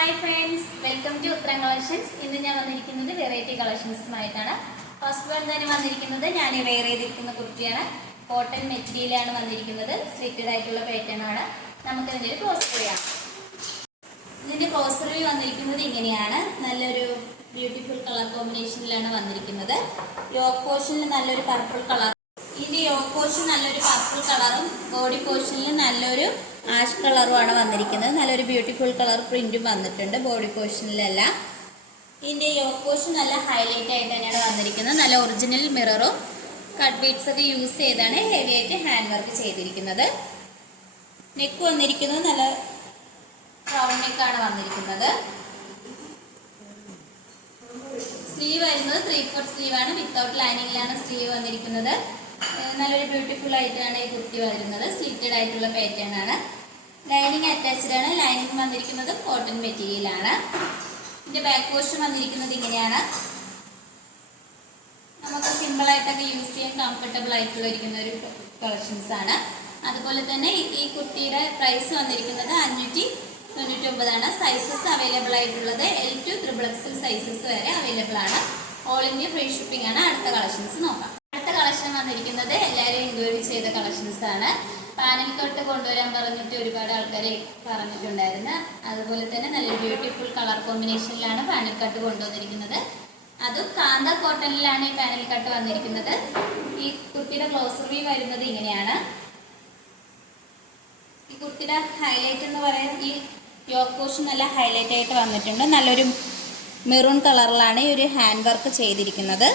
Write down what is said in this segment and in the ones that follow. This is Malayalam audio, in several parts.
ഹായ് ഫ്രണ്ട്സ്, വെൽക്കം ടു ഉത്തരം കളക്ഷൻസ്. ഇന്ന് ഞാൻ വന്നിരിക്കുന്നത് വെറൈറ്റി കളക്ഷൻസുമായിട്ടാണ്. ഫസ്റ്റ് വൺ തന്നെ വന്നിരിക്കുന്നത് ഞാൻ വെയർ ചെയ്തിരിക്കുന്ന കുർത്തിയാണ്. കോട്ടൺ മെറ്റീരിയലാണ് വന്നിരിക്കുന്നത്. സ്ലിറ്റഡ് ആയിട്ടുള്ള പാറ്റേൺ ആണ്. നമുക്ക് ഇതിൻ്റെ ഒരു ക്ലോസ് റിവ്യൂ ആണ്. ഇതിൻ്റെ ക്ലോസ് റിവ്യൂ വന്നിരിക്കുന്നത് ഇങ്ങനെയാണ്. നല്ലൊരു ബ്യൂട്ടിഫുൾ കളർ കോമ്പിനേഷനിലാണ് വന്നിരിക്കുന്നത്. യോക്ക് പോർഷനിൽ നല്ലൊരു പർപ്പിൾ കളർ, ഇതിൻ്റെ യോക്ക് പോർഷൻ നല്ലൊരു പർപ്പിൾ കളറും ബോഡി പോർഷനിൽ നല്ലൊരു ആഷ് കളറുമാണ് വന്നിരിക്കുന്നത്. നല്ലൊരു ബ്യൂട്ടിഫുൾ കളർ പ്രിന്റും വന്നിട്ടുണ്ട് ബോഡി പോർഷനിലെല്ലാം. ഇതിൻ്റെ യോക്ക് പോർഷൻ നല്ല ഹൈലൈറ്റ് ആയിട്ട് തന്നെയാണ് വന്നിരിക്കുന്നത്. നല്ല ഒറിജിനൽ മിററും കട്ട് ബീഡ്സ് ഒക്കെ യൂസ് ചെയ്താണ് ഹെവി ആയിട്ട് ഹാൻഡ് വർക്ക് ചെയ്തിരിക്കുന്നത്. നെക്ക് വന്നിരിക്കുന്നത് നല്ല റൗണ്ട് നെക്കാണ് വന്നിരിക്കുന്നത്. സ്ലീവ് വരുന്നത് 3/4 സ്ലീവാണ്. വിത്തൗട്ട് ലൈനിങ്ങിലാണ് സ്ലീവ് വന്നിരിക്കുന്നത്. നല്ലൊരു ബ്യൂട്ടിഫുൾ ആയിട്ടാണ് ഈ കുർത്തി വരുന്നത്. സ്ലിറ്റഡ് ആയിട്ടുള്ള പാറ്റേൺ ആണ്. ലൈനിങ് അറ്റാച്ച്ഡ് ആണ്. ലൈനിങ് വന്നിരിക്കുന്നത് കോട്ടൺ മെറ്റീരിയലാണ്. ഇതിന്റെ ബാക്ക് പോർഷൻ വന്നിരിക്കുന്നത് ഇങ്ങനെയാണ്. നമുക്ക് സിമ്പിൾ ആയിട്ടൊക്കെ യൂസ് ചെയ്യാൻ കംഫർട്ടബിൾ ആയിട്ടുള്ള ഇരിക്കുന്ന ഒരു കളക്ഷൻസ് ആണ്. അതുപോലെ തന്നെ ഈ കുർത്തിയുടെ പ്രൈസ് വന്നിരിക്കുന്നത് 599 ആണ്. സൈസസ് അവൈലബിൾ ആയിട്ടുള്ളത് L to XXL സൈസസ് വരെ അവൈലബിൾ ആണ്. ഓൾ ഇന്ത്യ ഫ്രീ ഷിപ്പിംഗ് ആണ്. അടുത്ത കളക്ഷൻസ് നോക്കാം. അടുത്ത കളക്ഷൻ വന്നിരിക്കുന്നത് എല്ലാവരും എൻക്വയറി ചെയ്ത കളക്ഷൻസ് ആണ്. പാനൽ കട്ട് കൊണ്ടുവരാൻ പറഞ്ഞിട്ട് ഒരുപാട് ആൾക്കാർ പറഞ്ഞിട്ടുണ്ടായിരുന്നു. അതുപോലെ തന്നെ നല്ലൊരു ബ്യൂട്ടിഫുൾ കളർ കോമ്പിനേഷനിലാണ് പാനൽ കട്ട് കൊണ്ടുവന്നിരിക്കുന്നത്. അതും കാന്ത കോട്ടണിലാണ് ഈ പാനൽ കട്ട് വന്നിരിക്കുന്നത്. ഈ കുർത്തിയുടെ ക്ലോസ് റിവ്യൂ വരുന്നത് ഇങ്ങനെയാണ്. ഈ കുർത്തിയുടെ ഹൈലൈറ്റ് എന്ന് പറയുന്നത് ഈ യോക്ക് പോർഷൻ നല്ല ഹൈലൈറ്റ് ആയിട്ട് വന്നിട്ടുണ്ട്. നല്ലൊരു മെറൂൺ കളറിലാണ് ഈ ഒരു ഹാൻഡ് വർക്ക് ചെയ്തിരിക്കുന്നത്.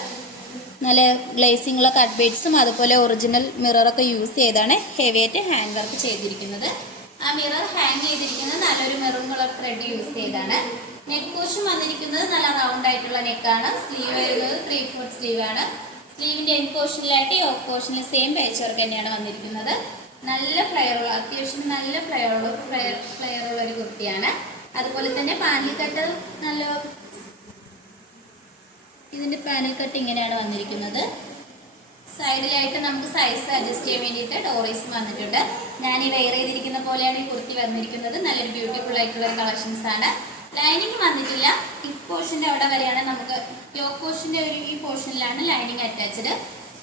നല്ല ഗ്ലേസിങ്ങുള്ള കട്ട് ബീഡ്സും അതുപോലെ ഒറിജിനൽ മിററൊക്കെ യൂസ് ചെയ്താണ് ഹെവി ആയിട്ട് ഹാൻഡ് വർക്ക് ചെയ്തിരിക്കുന്നത്. ആ മിറർ ഹാങ് ചെയ്തിരിക്കുന്നത് നല്ലൊരു മെറൂൺ കളർ ത്രെഡ് യൂസ് ചെയ്താണ്. നെക്ക് പോർഷൻ വന്നിരിക്കുന്നത് നല്ല റൗണ്ട് ആയിട്ടുള്ള നെക്കാണ്. സ്ലീവ് വരുന്നത് 3/4 സ്ലീവാണ്. സ്ലീവിൻ്റെ എൻഡ് പോർഷനിലായിട്ട് യോക്ക് പോർഷനിൽ സെയിം പേച്ച് വർക്ക് തന്നെയാണ് വന്നിരിക്കുന്നത്. നല്ല ഫ്ലെയറുള്ള, അത്യാവശ്യം നല്ല ഫ്ലെയറുള്ള ഒരു കുർത്തിയാണ്. അതുപോലെ തന്നെ പാനൽ കട്ട് നല്ല, ഇതിൻ്റെ പാനൽ കട്ട് ഇങ്ങനെയാണ് വന്നിരിക്കുന്നത്. സൈഡിലായിട്ട് നമുക്ക് സൈസ് അഡ്ജസ്റ്റ് ചെയ്യാൻ വേണ്ടിയിട്ട് ഡോറീസ് വന്നിട്ടുണ്ട്. ഞാൻ ഈ വെയർ ചെയ്തിരിക്കുന്ന പോലെയാണ് ഈ കുർത്തി വന്നിരിക്കുന്നത്. നല്ലൊരു ബ്യൂട്ടിഫുൾ ആയിട്ടുള്ള ഒരു കളക്ഷൻസ് ആണ്. ലൈനിങ് വന്നിട്ടില്ല. ഈ പോർഷൻ്റെ അവിടെ വരെയാണ് നമുക്ക്, യോക്ക് പോർഷൻ്റെ ഈ പോർഷനിലാണ് ലൈനിങ് അറ്റാച്ച്ഡ്.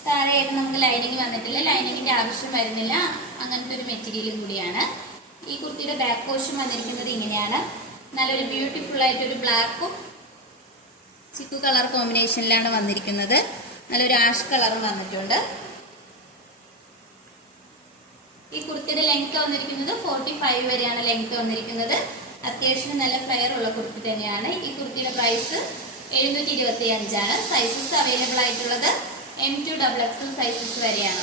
താഴെയായിട്ട് നമുക്ക് ലൈനിങ് വന്നിട്ടില്ല. ലൈനിങ്ങിൻ്റെ ആവശ്യം വരുന്നില്ല. അങ്ങനത്തെ ഒരു മെറ്റീരിയലും കൂടിയാണ്. ഈ കുർത്തിയുടെ ബാക്ക് പോർഷൻ വന്നിരിക്കുന്നത് ഇങ്ങനെയാണ്. നല്ലൊരു ബ്യൂട്ടിഫുൾ ആയിട്ടൊരു ബ്ലാക്കും ചിക്കു കളർ കോമ്പിനേഷനിലാണ് വന്നിരിക്കുന്നത്. നല്ലൊരു ആഷ് കളറും വന്നിട്ടുണ്ട്. ഈ കുർത്തിയുടെ ലെങ്ത് വന്നിരിക്കുന്നത് 45 വരെയാണ് ലെങ്ത് വന്നിരിക്കുന്നത്. അത്യാവശ്യം നല്ല ഫ്ലെയർ ഉള്ള കുർത്തി തന്നെയാണ്. ഈ കുർത്തിയുടെ പ്രൈസ് 725 ആണ്. സൈസസ് അവൈലബിൾ ആയിട്ടുള്ളത് M to XXL സൈസസ് വരെയാണ്.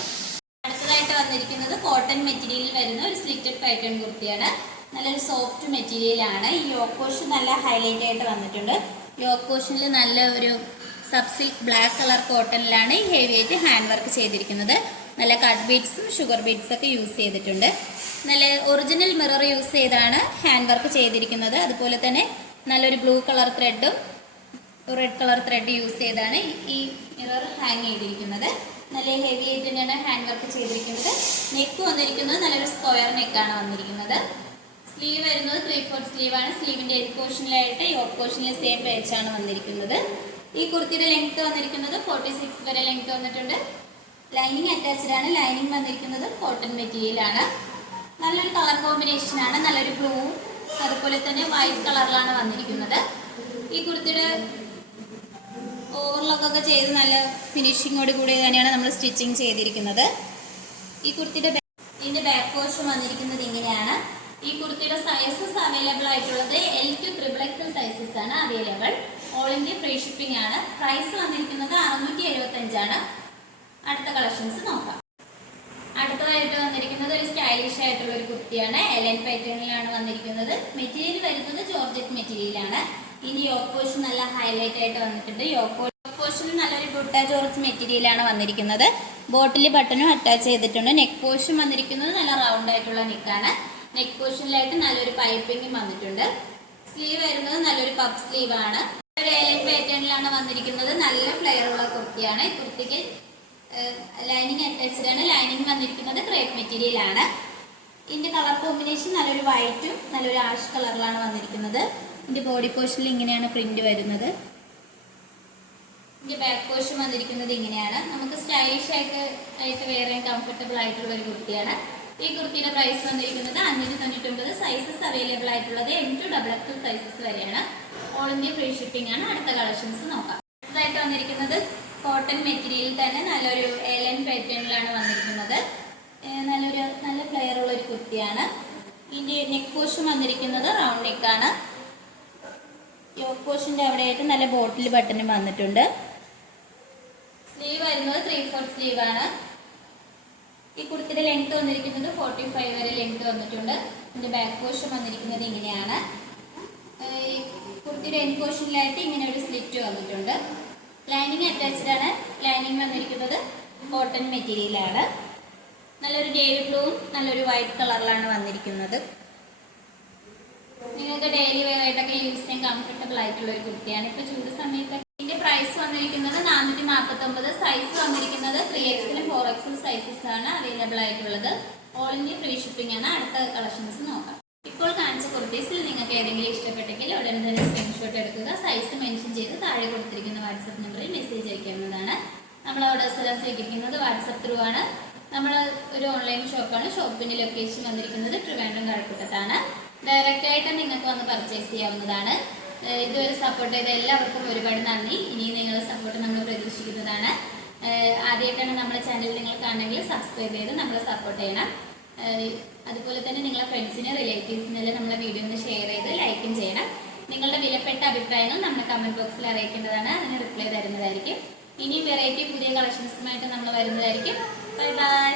അടുത്തതായിട്ട് വന്നിരിക്കുന്നത് കോട്ടൺ മെറ്റീരിയലിൽ വരുന്ന ഒരു സ്ലിറ്റഡ് പാറ്റേൺ കുർത്തിയാണ്. നല്ലൊരു സോഫ്റ്റ് മെറ്റീരിയലാണ്. ഈ യോക്ക് പോർഷൻ നല്ല ഹൈലൈറ്റ് ആയിട്ട് വന്നിട്ടുണ്ട്. യോക്ക് പോർഷനിൽ നല്ല ഒരു സബ് സിൽക്ക് ബ്ലാക്ക് കളർ കോട്ടണിലാണ് ഈ ഹെവി ആയിട്ട് ഹാൻഡ് വർക്ക് ചെയ്തിരിക്കുന്നത്. നല്ല കട്ട് ബീഡ്സും ഷുഗർ ബീഡ്സ് ഒക്കെ യൂസ് ചെയ്തിട്ടുണ്ട്. നല്ല ഒറിജിനൽ മിറർ യൂസ് ചെയ്താണ് ഹാൻഡ് വർക്ക് ചെയ്തിരിക്കുന്നത്. അതുപോലെ തന്നെ നല്ലൊരു ബ്ലൂ കളർ ത്രെഡും റെഡ് കളർ ത്രെഡ് യൂസ് ചെയ്താണ് ഈ മിറർ ഹാങ് ചെയ്തിരിക്കുന്നത്. നല്ല ഹെവി ആയിട്ട് തന്നെയാണ് ഹാൻഡ് വർക്ക് ചെയ്തിരിക്കുന്നത്. നെക്ക് വന്നിരിക്കുന്നത് നല്ലൊരു സ്ക്വയർ നെക്കാണ് വന്നിരിക്കുന്നത്. സ്ലീവ് വരുന്നത് 3/4 സ്ലീവാണ്. സ്ലീവിൻ്റെ എൻഡ് പോർഷനിലായിട്ട് യോക്ക് പോർഷനിലെ സെയിം പേച്ചാണ് വന്നിരിക്കുന്നത്. ഈ കുർത്തിയുടെ ലെങ്ത് വന്നിരിക്കുന്നത് 46 വരെ ലെങ്ത് വന്നിട്ടുണ്ട്. ലൈനിങ് അറ്റാച്ച്ഡ് ആണ്. ലൈനിങ് വന്നിരിക്കുന്നത് കോട്ടൺ മെറ്റീരിയലാണ്. നല്ലൊരു കളർ കോമ്പിനേഷനാണ്. നല്ലൊരു ബ്ലൂ അതുപോലെ തന്നെ വൈറ്റ് കളറിലാണ് വന്നിരിക്കുന്നത്. ഈ കുർത്തിയുടെ ഓവർലോക്കൊക്കെ ചെയ്ത് നല്ല ഫിനിഷിങ്ങോട് കൂടി തന്നെയാണ് നമ്മൾ സ്റ്റിച്ചിങ് ചെയ്തിരിക്കുന്നത്. ഈ കുർത്തിയുടെ ഇതിൻ്റെ ബാക്ക് പോർഷൻ വന്നിരിക്കുന്നത് ഇങ്ങനെയാണ്. ഈ കുർത്തിയുടെ സൈസസ് അവൈലബിൾ ആയിട്ടുള്ളത് L to XXL സൈസസ് ആണ് available. All India free shipping ആണ്. പ്രൈസ് വന്നിരിക്കുന്നത് 675 ആണ്. അടുത്ത കളക്ഷൻസ് നോക്കാം. അടുത്തതായിട്ട് വന്നിരിക്കുന്നത് ഒരു സ്റ്റൈലിഷ് ആയിട്ടുള്ള ഒരു കുർത്തിയാണ്. എലൻ പാറ്റേണിലാണ് വന്നിരിക്കുന്നത്. മെറ്റീരിയൽ വരുന്നത് ജോർജറ്റ് മെറ്റീരിയലാണ്. ഇനി യോക്ക് പോർഷൻ നല്ല ഹൈലൈറ്റ് ആയിട്ട് വന്നിട്ടുണ്ട്. യോക്ക് പോർഷനിൽ നല്ലൊരു ബുട്ട ജോർജ് മെറ്റീരിയലാണ് വന്നിരിക്കുന്നത്. ബോട്ടിൽ ബട്ടണും അറ്റാച്ച് ചെയ്തിട്ടുണ്ട്. നെക്ക് പോർഷൻ വന്നിരിക്കുന്നത് നല്ല റൗണ്ട് ആയിട്ടുള്ള നെക്കാണ്. നെക്ക് പോർഷനിലായിട്ട് നല്ലൊരു പൈപ്പിംഗും വന്നിട്ടുണ്ട്. സ്ലീവ് വരുന്നത് നല്ലൊരു പഫ് സ്ലീവ് ആണ്. ഒരു എലൻ പാറ്റേണിലാണ് വന്നിരിക്കുന്നത്. നല്ല ഫ്ലെയർ ഉള്ള കുർത്തിയാണ്. കുർത്തിക്ക് ലൈനിങ് അറ്റാച്ച്ഡ് ആണ്. ലൈനിങ് വന്നിരിക്കുന്നത് ക്രേപ്പ് മെറ്റീരിയലാണ്. ഇതിന്റെ കളർ കോമ്പിനേഷൻ നല്ലൊരു വൈറ്റും നല്ലൊരു ആഷ് കളറിലാണ് വന്നിരിക്കുന്നത്. ഇതിന്റെ ബോഡി പോർഷനിൽ ഇങ്ങനെയാണ് പ്രിന്റ് വരുന്നത്. ഇതിന്റെ ബാക്ക് പോർഷൻ വന്നിരിക്കുന്നത് ഇങ്ങനെയാണ്. നമുക്ക് സ്റ്റൈലിഷ് ആയിട്ട് വേറെ കംഫർട്ടബിൾ ആയിട്ടുള്ള ഒരു കുർത്തിയാണ്. ഈ കുർത്തിയുടെ പ്രൈസ് വന്നിരിക്കുന്നത് 599. സൈസസ് അവൈലബിൾ ആയിട്ടുള്ളത് M to XXL സൈസസ് വരെയാണ്. ഓൾ ഇന്ത്യ ഫ്രീ ഷിപ്പിംഗ് ആണ്. അടുത്ത കളക്ഷൻസ് നോക്കാം. അടുത്തതായിട്ട് വന്നിരിക്കുന്നത് കോട്ടൺ മെറ്റീരിയലിൽ തന്നെ നല്ലൊരു എലൻ പാറ്റേണിലാണ് വന്നിരിക്കുന്നത്. നല്ല ഫ്ലെയർ ഉള്ള ഒരു കുർത്തിയാണ്. ഇതിന്റെ നെക്ക് പോർഷൻ വന്നിരിക്കുന്നത് റൗണ്ട് നെക്കാണ്. യോക്ക് പോർഷന്റെ അവിടെയായിട്ട് നല്ല ബോട്ടിൽ ബട്ടണും വന്നിട്ടുണ്ട്. സ്ലീവ് വരുന്നത് 3/4 സ്ലീവ് ആണ്. ഈ കുർത്തിയുടെ ലെങ്ത് വന്നിരിക്കുന്നത് 45 വരെ ലെങ്ത് വന്നിട്ടുണ്ട്. ഇതിന്റെ ബാക്ക് പോർഷൻ വന്നിരിക്കുന്നത് ഇങ്ങനെയാണ്. ഈ കുർത്തിയുടെ എൻഡ് പോർഷനിലായിട്ട് ഇങ്ങനെ ഒരു സ്ലിറ്റ് വന്നിട്ടുണ്ട്. ലൈനിങ് അറ്റാച്ച്ഡ് ആണ്. ലൈനിങ് വന്നിരിക്കുന്നത് കോട്ടൺ മെറ്റീരിയലാണ്. നല്ലൊരു നേവി ബ്ലൂവും നല്ലൊരു വൈറ്റ് കളറിലാണ് വന്നിരിക്കുന്നത്. നിങ്ങൾക്ക് ഡെയിലി വെയർ ആയിട്ടൊക്കെ യൂസ് ചെയ്യാൻ കംഫർട്ടബിൾ ആയിട്ടുള്ള ഒരു കുർത്തിയാണ്. ഇപ്പൊ ചൂട് സമയത്ത് ഇതിന്റെ പ്രൈസ് വന്നിരിക്കുന്നത് 449. സൈസ് വന്നിരിക്കുന്നത് 3XL 4XL സൈസസ് ആണ് അവൈലബിൾ ആയിട്ടുള്ളത്. ഓൾ ഇന്ത്യ ഫ്രീ ഷിപ്പിംഗ് ആണ്. അടുത്ത കളക്ഷൻസ് നോക്കാം. ഇപ്പോൾ കാണിച്ച കുർത്തീസിൽ നിങ്ങൾക്ക് ഏതെങ്കിലും ഇഷ്ടപ്പെട്ടെങ്കിൽ ഉടനെ തന്നെ സ്ക്രീൻഷോട്ട് എടുക്കുക. സൈസ് മെൻഷൻ ചെയ്ത് താഴെ കൊടുത്തിരിക്കുന്ന വാട്സപ്പ് നമ്പറിൽ മെസ്സേജ് അയക്കാവുന്നതാണ്. നമ്മൾ ഓർഡേഴ്സ് എല്ലാം സ്വീകരിക്കുന്നത് വാട്സപ്പ് ത്രൂ ആണ്. നമ്മൾ ഒരു ഓൺലൈൻ ഷോപ്പാണ്. ഷോപ്പിന്റെ ലൊക്കേഷൻ വന്നിരിക്കുന്നത് ട്രിവാൻഡ്രം കഴക്കൂട്ടത്താണ്. ഡയറക്റ്റ് ആയിട്ട് നിങ്ങൾക്ക് വന്ന് പർച്ചേസ് ചെയ്യാവുന്നതാണ്. ഇതുവരെ സപ്പോർട്ട് ചെയ്ത എല്ലാവർക്കും ഒരുപാട് നന്ദി. ഇനിയും നിങ്ങളുടെ സപ്പോർട്ട് നമ്മൾ പ്രതീക്ഷിക്കുന്നതാണ്. ആദ്യമായിട്ടാണ് നമ്മുടെ ചാനൽ നിങ്ങൾ കാണണമെങ്കിൽ സബ്സ്ക്രൈബ് ചെയ്ത് നമ്മളെ സപ്പോർട്ട് ചെയ്യണം. അതുപോലെ തന്നെ നിങ്ങളുടെ ഫ്രണ്ട്സിന് റിലേറ്റീവ്സിനെല്ലാം നമ്മളെ വീഡിയോ ഒന്ന് ഷെയർ ചെയ്ത് ലൈക്കും ചെയ്യണം. നിങ്ങളുടെ വിലപ്പെട്ട അഭിപ്രായങ്ങൾ നമ്മുടെ കമന്റ് ബോക്സിൽ അറിയിക്കേണ്ടതാണ്. അതിന് റിപ്ലൈ തരുന്നതായിരിക്കും. ഇനി വെറൈറ്റി പുതിയ കളക്ഷൻസുമായിട്ട് നമ്മൾ വരുന്നതായിരിക്കും. Bye bye.